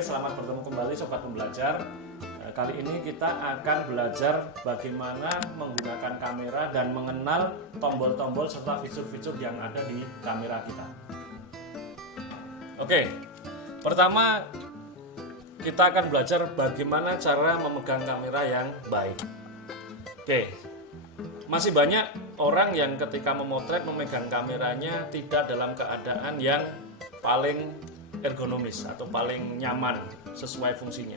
selamat bertemu kembali Sobat Pembelajar. Kali ini kita akan belajar bagaimana menggunakan kamera dan mengenal tombol-tombol serta fitur-fitur yang ada di kamera kita. Oke, pertama kita akan belajar bagaimana cara memegang kamera yang baik. Oke, masih banyak orang yang ketika memotret memegang kameranya tidak dalam keadaan yang paling ergonomis atau paling nyaman sesuai fungsinya.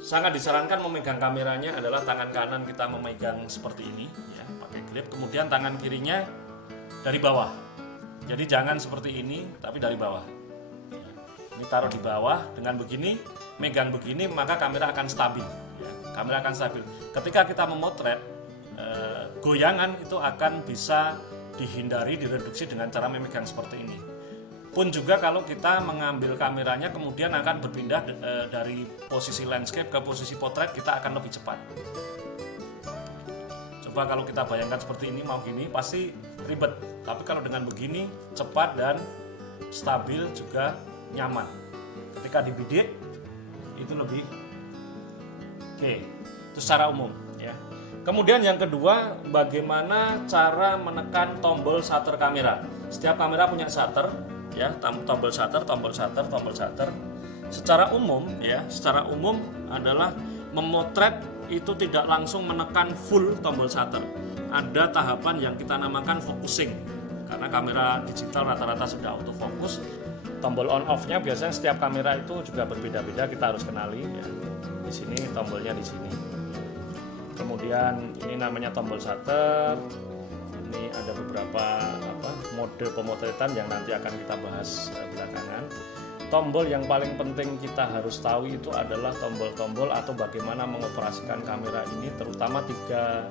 Sangat disarankan memegang kameranya adalah tangan kanan kita memegang seperti ini ya, pakai grip, kemudian tangan kirinya dari bawah. Jadi jangan seperti ini tapi dari bawah. Ini taruh di bawah, dengan begini, megang begini, maka kamera akan stabil ya. Kamera akan stabil. Ketika kita memotret, goyangan itu akan bisa dihindari, direduksi dengan cara memegang seperti ini. Pun juga kalau kita mengambil kameranya kemudian akan berpindah dari posisi landscape ke posisi potret, kita akan lebih cepat. Coba kalau kita bayangkan seperti ini, mau gini pasti ribet. Tapi kalau dengan begini cepat dan stabil juga nyaman. Ketika dibidik itu lebih oke. Itu secara umum ya. Kemudian yang kedua, bagaimana cara menekan tombol shutter kamera. Setiap kamera punya shutter ya, tombol shutter. Secara umum adalah memotret itu tidak langsung menekan full tombol shutter. Ada tahapan yang kita namakan focusing. Karena kamera digital rata-rata sudah autofocus. Tombol on off-nya biasanya setiap kamera itu juga berbeda-beda, kita harus kenali ya. Di sini tombolnya di sini. Kemudian ini namanya tombol shutter. Ini ada beberapa mode pemotretan yang nanti akan kita bahas belakangan. Tombol yang paling penting kita harus tahu itu adalah tombol-tombol atau bagaimana mengoperasikan kamera ini, terutama tiga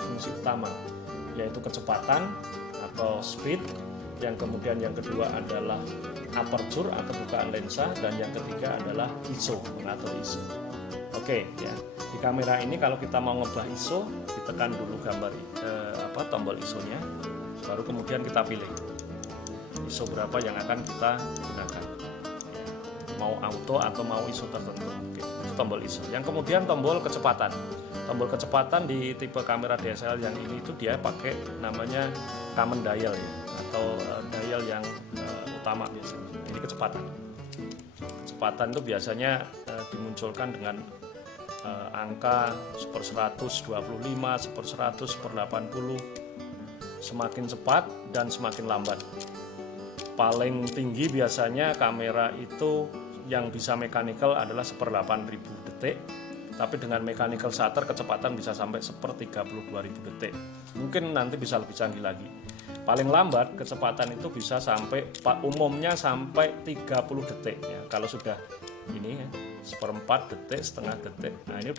fungsi utama, yaitu kecepatan atau speed, yang kemudian yang kedua adalah aperture atau bukaan lensa, dan yang ketiga adalah ISO, mengatur ISO. Oke ya, di kamera ini kalau kita mau ngubah ISO, ditekan dulu gambar tombol ISO-nya, baru kemudian kita pilih ISO berapa yang akan kita gunakan ya, mau auto atau mau ISO tertentu. Oke, itu tombol ISO. Yang kemudian tombol kecepatan. Tombol kecepatan di tipe kamera DSLR yang ini itu dia pakai namanya common dial ya, atau dial yang utama biasanya. Ini kecepatan. Kecepatan itu biasanya dimunculkan dengan angka 1/125, 1/100, 1/80, semakin cepat dan semakin lambat. Paling tinggi biasanya kamera itu yang bisa mechanical adalah 1/8000 detik, tapi dengan mechanical shutter kecepatan bisa sampai 1/32.000 detik. Mungkin nanti bisa lebih canggih lagi. Paling lambat kecepatan itu bisa sampai, umumnya sampai 30 detik ya. Kalau sudah ini ya, 1/4 detik, setengah detik. Nah ini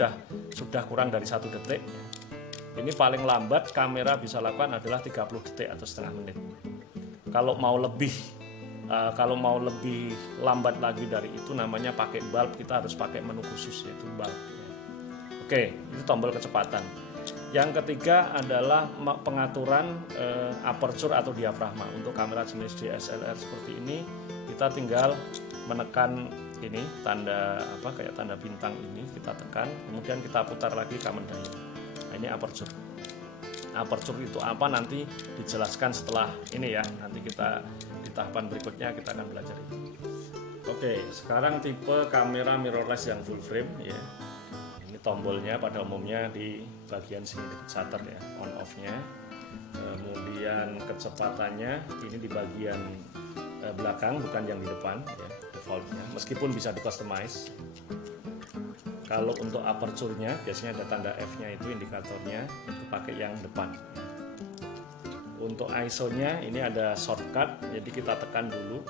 sudah kurang dari 1 detik ya. Ini paling lambat kamera bisa lakukan adalah 30 detik atau setengah menit. Kalau mau lebih lambat lagi dari itu, namanya pakai bulb, kita harus pakai menu khusus yaitu bulb. Oke, itu tombol kecepatan. Yang ketiga adalah pengaturan aperture atau diafragma. Untuk kamera jenis DSLR seperti ini, kita tinggal menekan ini kayak tanda bintang ini, kita tekan, kemudian kita putar lagi common dial. Nah, ini aperture. Aperture itu apa nanti dijelaskan setelah ini ya. Nanti kita di tahapan berikutnya kita akan belajar itu. Oke, sekarang tipe kamera mirrorless yang full frame ya. Ini tombolnya pada umumnya di bagian sini dekat shutter ya, on off-nya. Kemudian kecepatannya ini di bagian belakang, bukan yang di depan ya, defaultnya, meskipun bisa di customize. Kalau untuk aperture-nya biasanya ada tanda F-nya, itu indikatornya, itu pakai yang depan. Untuk ISO-nya ini ada shortcut, jadi kita tekan dulu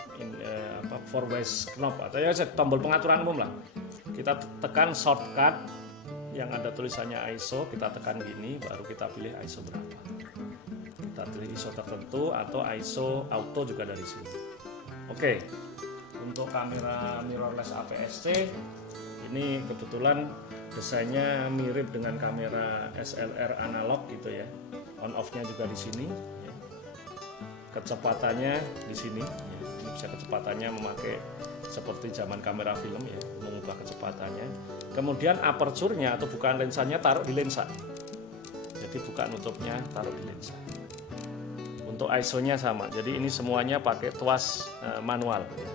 forward knob atau ya tombol pengaturan umum lah. Kita tekan shortcut yang ada tulisannya ISO, kita tekan gini, baru kita pilih ISO berapa. Kita pilih ISO tertentu atau ISO auto juga dari sini. Oke, untuk kamera mirrorless APS-C ini kebetulan desainnya mirip dengan kamera SLR analog gitu ya. On off-nya juga di sini. Ya. Kecepatannya di sini. Ya. Ini bisa kecepatannya memakai seperti zaman kamera film ya, mengubah kecepatannya. Kemudian aperture-nya atau bukaan lensanya taruh di lensa. Jadi buka nutupnya taruh di lensa. Untuk ISO-nya sama. Jadi ini semuanya pakai tuas manual. Ya.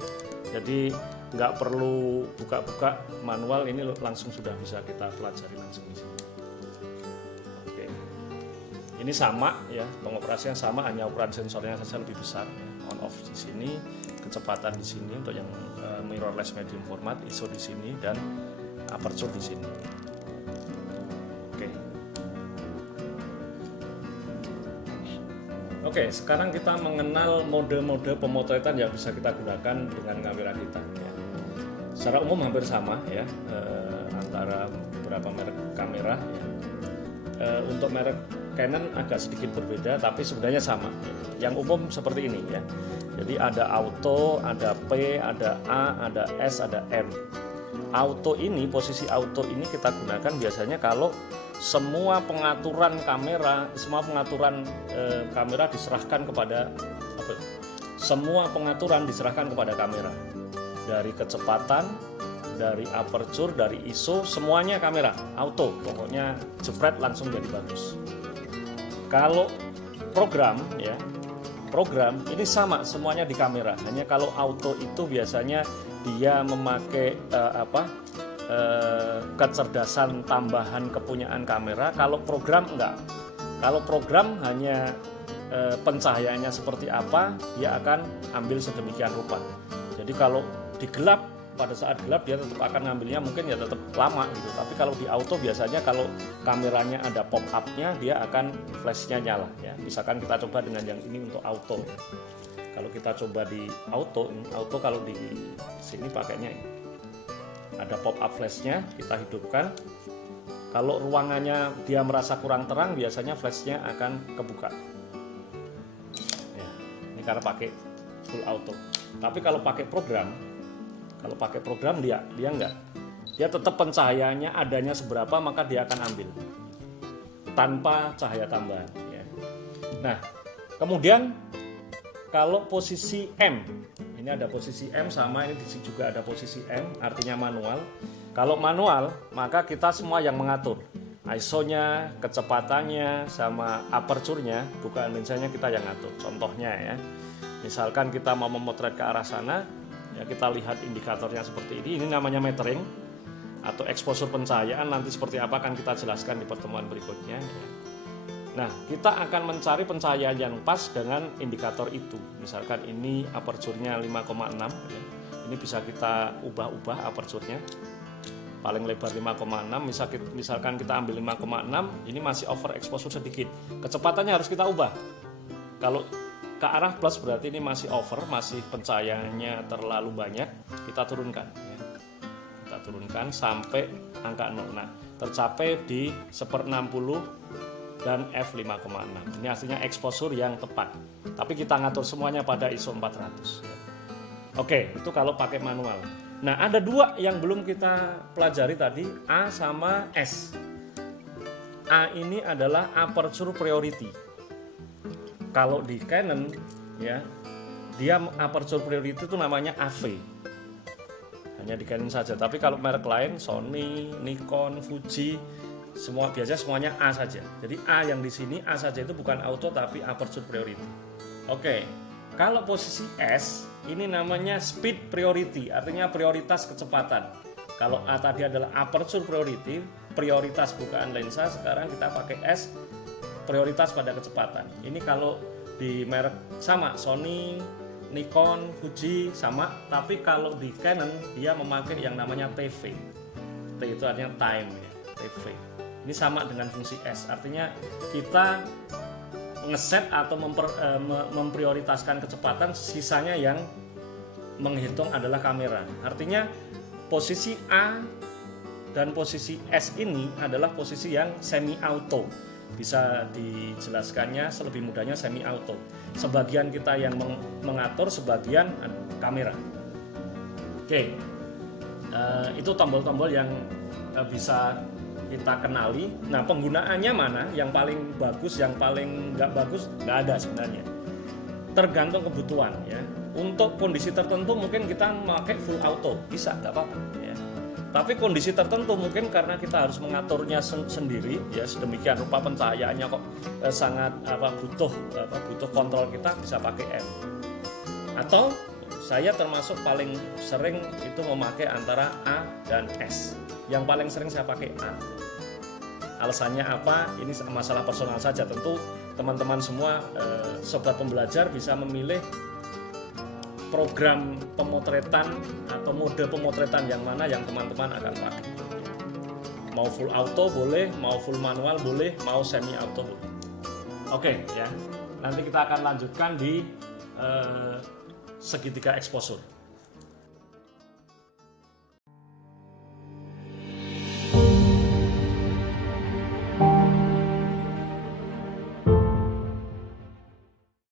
Jadi nggak perlu buka-buka manual, ini langsung sudah bisa kita pelajari langsung di sini. Oke. Ini sama ya, pengoperasian sama, hanya ukuran sensornya saja lebih besar. Ya. On off di sini, kecepatan di sini untuk yang mirrorless medium format, ISO di sini dan aperture di sini. Oke, sekarang kita mengenal mode-mode pemotretan yang bisa kita gunakan dengan kamera kita. Ya. Secara umum hampir sama ya, antara beberapa merek kamera. Ya. Untuk merek Canon agak sedikit berbeda, tapi sebenarnya sama. Yang umum seperti ini ya. Jadi ada auto, ada P, ada A, ada S, ada M. Auto ini, posisi auto ini kita gunakan biasanya kalau semua pengaturan kamera, kamera diserahkan kepada semua pengaturan diserahkan kepada kamera. Dari kecepatan, dari aperture, dari ISO, semuanya kamera auto. Pokoknya jepret langsung jadi bagus. Kalau program ya, program ini sama semuanya di kamera. Hanya kalau auto itu biasanya dia memakai kecerdasan tambahan kepunyaan kamera. Kalau program enggak. Kalau program hanya pencahayaannya seperti apa, dia akan ambil sedemikian rupa. Jadi kalau di gelap, pada saat gelap dia tetap akan ngambilnya, mungkin ya tetap lama gitu. Tapi kalau di auto biasanya kalau kameranya ada pop up-nya, dia akan flashnya nyala ya. Misalkan kita coba dengan yang ini untuk auto. Kalau kita coba di auto kalau di sini pakainya ini. Ada pop up flashnya, kita hidupkan. Kalau ruangannya dia merasa kurang terang, biasanya flashnya akan kebuka. Ya, ini karena pakai full auto. Tapi kalau pakai program dia enggak. Dia tetap pencahayaannya adanya seberapa, maka dia akan ambil tanpa cahaya tambahan. Ya. Nah, kemudian kalau posisi M, ini ada posisi M sama, ini juga ada posisi M, artinya manual. Kalau manual, maka kita semua yang mengatur. ISO-nya, kecepatannya, sama aperture-nya, bukaan lensanya kita yang ngatur. Contohnya ya, misalkan kita mau memotret ke arah sana, ya kita lihat indikatornya seperti ini namanya metering, atau exposure pencahayaan, nanti seperti apa akan kita jelaskan di pertemuan berikutnya. Ya. Nah, kita akan mencari pencahayaan yang pas dengan indikator itu. Misalkan ini aperture-nya 5,6 ya. Ini bisa kita ubah-ubah aperture-nya. Paling lebar 5,6, misalkan kita ambil 5,6, ini masih over exposure sedikit. Kecepatannya harus kita ubah. Kalau ke arah plus berarti ini masih over, masih pencahayaannya terlalu banyak, kita turunkan ya. Kita turunkan sampai angka 0. Nah, tercapai di 1/60 dan f5,6. Ini artinya exposure yang tepat. Tapi kita ngatur semuanya pada ISO 400. Oke, itu kalau pakai manual. Nah, ada dua yang belum kita pelajari tadi, A sama S. A ini adalah aperture priority. Kalau di Canon ya, dia aperture priority itu namanya AV. Hanya di Canon saja. Tapi kalau merek lain, Sony, Nikon, Fuji, biasanya semuanya A saja. Jadi A yang di sini A saja itu bukan auto tapi aperture priority. Oke. Kalau posisi S ini namanya speed priority, artinya prioritas kecepatan. Kalau A tadi adalah aperture priority, prioritas bukaan lensa, sekarang kita pakai S, prioritas pada kecepatan. Ini kalau di merek sama, Sony, Nikon, Fuji sama, tapi kalau di Canon dia memakai yang namanya TV. T itu artinya time ya, TV. Ini sama dengan fungsi S, artinya kita ngeset atau memprioritaskan kecepatan, sisanya yang menghitung adalah kamera. Artinya posisi A dan posisi S ini adalah posisi yang semi auto. Bisa dijelaskannya selebih mudahnya semi auto. Sebagian kita yang mengatur, sebagian kamera. Oke, itu tombol-tombol yang bisa kita kenali. Nah, penggunaannya mana? Yang paling bagus, yang paling nggak bagus, nggak ada sebenarnya. Tergantung kebutuhan ya. Untuk kondisi tertentu mungkin kita memakai full auto, bisa, nggak apa-apa. Ya. Tapi kondisi tertentu mungkin karena kita harus mengaturnya sendiri, ya sedemikian rupa pencahayaannya kok sangat butuh kontrol, kita bisa pakai M. Atau saya termasuk paling sering itu memakai antara A dan S. Yang paling sering saya pakai A. Alasannya apa? Ini masalah personal saja. Tentu teman-teman semua sobat pembelajar bisa memilih program pemotretan atau mode pemotretan yang mana yang teman-teman akan pakai. Mau full auto boleh, mau full manual boleh, mau semi auto boleh. Oke ya. Nanti kita akan lanjutkan di segitiga exposure.